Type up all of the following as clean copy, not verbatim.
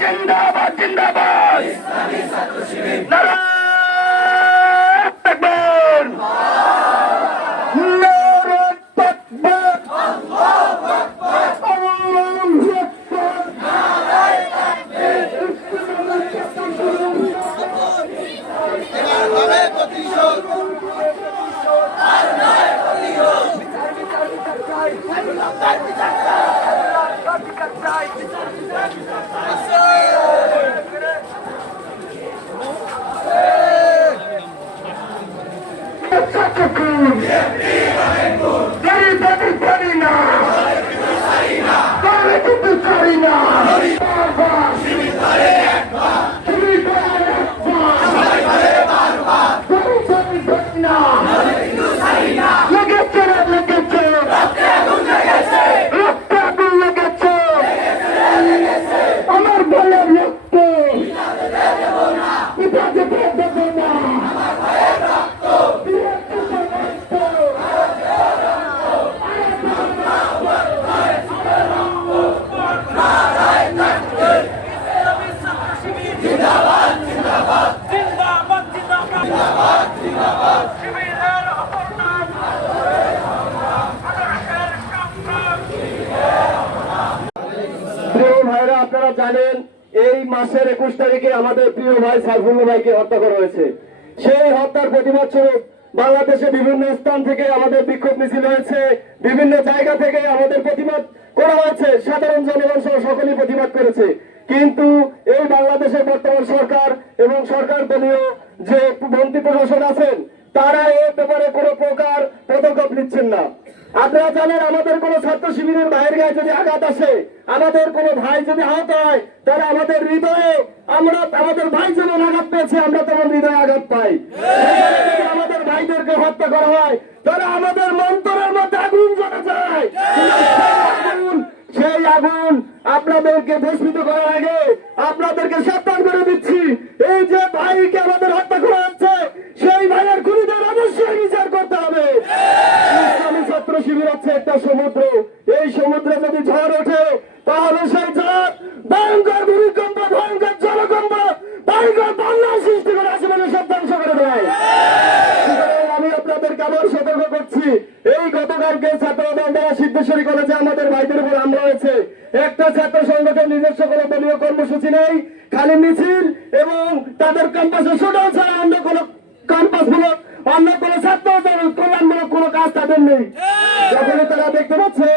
জিন্দাবাদ জিন্দাবাদ নারায়ণ তাকবীর নারায়ণ তাকবীর আল্লাহু ভাইরা, আপনারা জানেন এই মাসের 21 তারিখে আমাদের প্রিয় ভাই সাইফুল্লাহ ভাইকে হত্যা করা হয়েছে। সেই হত্যার প্রতিবাদ স্বরূপ বাংলাদেশে বিভিন্ন স্থান থেকে আমাদের বিক্ষোভ মিছিল হয়েছে, বিভিন্ন জায়গা থেকে আমাদের প্রতিবাদ করা হয়েছে, সাধারণ জনগণ সহ সকলেই প্রতিবাদ করেছে। কিন্তু এই বাংলাদেশের বর্তমান সরকার এবং সরকার দলীয় যে মন্ত্রী প্রশাসন আছেন তারা এই ব্যাপারে কোনো প্রকার পদক্ষেপ নিচ্ছেন না। আপনারা জানেন আমাদের কোন ছাত্র শিবিরের ভাইয়ের গায়ে যদি আঘাত আসে, আমাদের কোন ভাই যদি আহত হয়, তারা আমাদের হৃদয়ে আমাদের ভাই যেমন আঘাত পেয়েছে আমরা তেমন হৃদয়ে আঘাত পাই। আমাদের ভাইদেরকে হত্যা করা হয়, তারা আমাদের মন্তরের মধ্যে আগুন জ্বলে যায়। সেই আগুন আপনাদেরকে ভস্মিত করার আগে আপনাদেরকে সাবধান করে দিচ্ছি, এই যে ভাইকে আমাদের হত্যা করা হচ্ছে সেই ভাইয়ের খুনিদের অবশ্যই বিচার করতে হবে। ছাত্র শিবির হচ্ছে একটা সমুদ্র, এই সমুদ্রে যদি ঝড় ওঠে তাহলে সেই ঝড় ভয়ঙ্কর ভূমিকম্প, ভয়ঙ্কর জলকম্প, ভয়ঙ্কর বন্যার সৃষ্টি করে আশেপাশে সব ধ্বংস করে দেয়। আমি আপনাদেরকে আবার সতর্ক করছি, এই গতকালকে ছাত্রদল দ্বারা সিদ্ধেশ্বরী কলেজে আমাদের ভাইদের উপর হামলা হয়েছে। একটা ছাত্র সংগঠন নিজস্ব কোনো দলীয় কর্মসূচি নেই, খালি মিছিল এবং তাদের ক্যাম্পাসে শোডাউন ছাড়া অন্য কোনো ক্যাম্পাসমূলক অন্য কোন ছাত্র কল্যাণমূলক কোন কাজ তাদের নেই। যখনই তারা দেখতে পাচ্ছে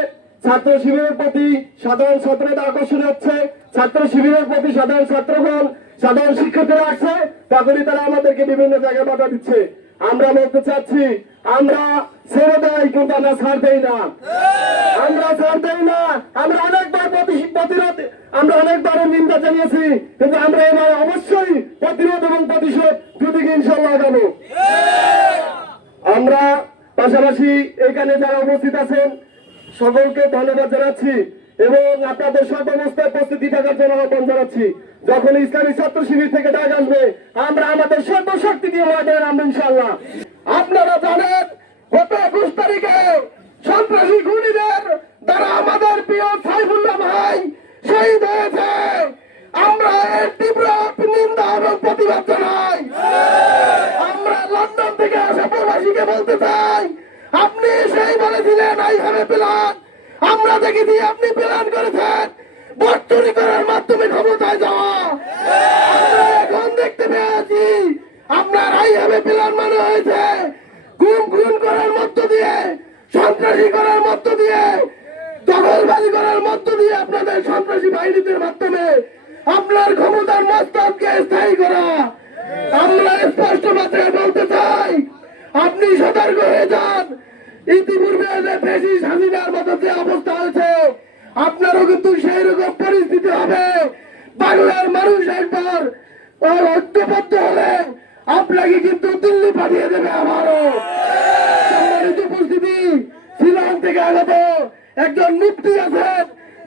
ছাত্র শিবিরের প্রতি সাধারণ ছাত্রদের আকর্ষণ হচ্ছে, ছাত্র শিবিরের প্রতি সাধারণ ছাত্রগণ, সাধারণ শিক্ষার্থীরা আসছে, তখনই তারা আমাদেরকে বিভিন্ন জায়গায় বাধা দিচ্ছে। আমরা বলতে চাচ্ছি, আমরা ছেড়ে দেয় কিন্তু আমরা ছাড় দেই না, আমরা ছাড় দেই না। আমরা অনেকবার প্রতিরোধ, আমরা অনেকবারের নিন্দা জানিয়েছি, কিন্তু আমরা এবার অবশ্যই প্রতিরোধ এবং প্রতিশোধ দুদিকে ইনশাল্লাহ আগাবো। আমরা পাশাপাশি এখানে যারা উপস্থিত আছেন সকলকে ধন্যবাদ জানাচ্ছি এবং আপনাদের সর্বাবস্থায় প্রস্তুতি থাকার জন্য আহ্বান জানাচ্ছি। যখন ইসলামী ছাত্র শিবির থেকে ডাক আসবে আমরা আমাদের সর্বশক্তি দিয়ে ময়দানে নামবো ইনশাল্লাহ। আপনারা জানেন গত 21 তারিখে সন্ত্রাসী খুনিদের দ্বারা আমাদের প্রিয় সাইফুল্লাহ ভাই শহীদ হয়েছে। আমরা এর তীব্র নিন্দা এবং প্রতিবাদ জানাই। আমরা লন্ডন থেকে আসা প্রবাসীকে বলতে চাই, আপনি সেই বলেছিলেন আই হ্যাভ এ প্ল্যান, আমরা দেখেছি আপনি প্ল্যান করেছেন ভোট চুরি করার মাধ্যমে ক্ষমতায় যাওয়া। আমরা এখন দেখতে পেয়েছি আপনার আই হ্যাভ এ প্ল্যান মানে হয়েছে খুন করার মধ্য দিয়ে, সন্ত্রাসী করার মধ্য দিয়ে, দখলবাজি করার মধ্য দিয়ে আপনাদের সন্ত্রাসী বাহিনীদের মাধ্যমে আপনার ক্ষমতার মস্তকে স্থায়ী করা। আমরা স্পষ্ট মাত্রায় বলতে চাই, আপনি সতর্ক হয়ে যান। ইতিপূর্বে যে ফ্যাসিস্ট হাসিনার মতো যে অবস্থা হয়েছে আপনারও কিন্তু সেই রকম পরিস্থিতি হবে। বাংলার মানুষ একবার ঐক্যবদ্ধ হলে আপনাকে কিন্তু দিল্লি পাঠিয়ে দেবে। আমারও সম্মানিত উপস্থিতি, শ্রীলঙ্কা থেকে আগত একজন মুফতি আছেন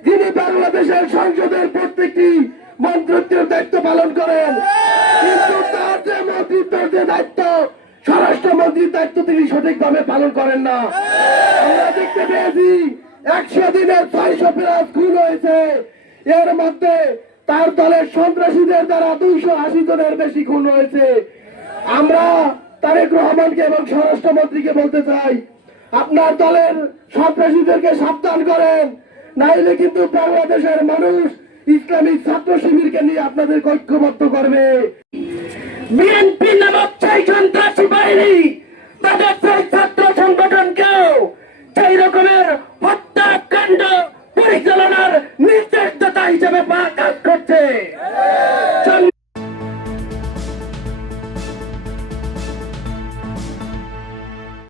যিনি বাংলাদেশের সংসদের প্রত্যেকটি মন্ত্রিত্বের দায়িত্ব পালন করেন, কিন্তু তার যে মন্ত্রিত্বের যে দায়িত্ব, স্বরাষ্ট্রমন্ত্রীর দায়িত্ব তিনি সঠিকভাবে পালন করেন না। আমরা দেখতে পেয়েছি 100 দিনের 600 প্লাস খুন হয়েছে। এর মধ্যে তার দলের সন্ত্রাসীদের দ্বারা 280 জনের বেশি খুন হয়েছে। আমরা তারেক রহমানকে এবং স্বরাষ্ট্রমন্ত্রীকে বলতে চাই, আপনার দলের সন্ত্রাসীদেরকে সাবধান করেন, নাইলে কিন্তু বাংলাদেশের মানুষ ইসলামিক ছাত্র শিবিরকে নিয়ে আপনাদের ঐক্যবদ্ধ করবে। বিএনপি নামক সেই সন্ত্রাসী বাহিনী তাদের সেই ছাত্র সংগঠনকেও সেই রকমের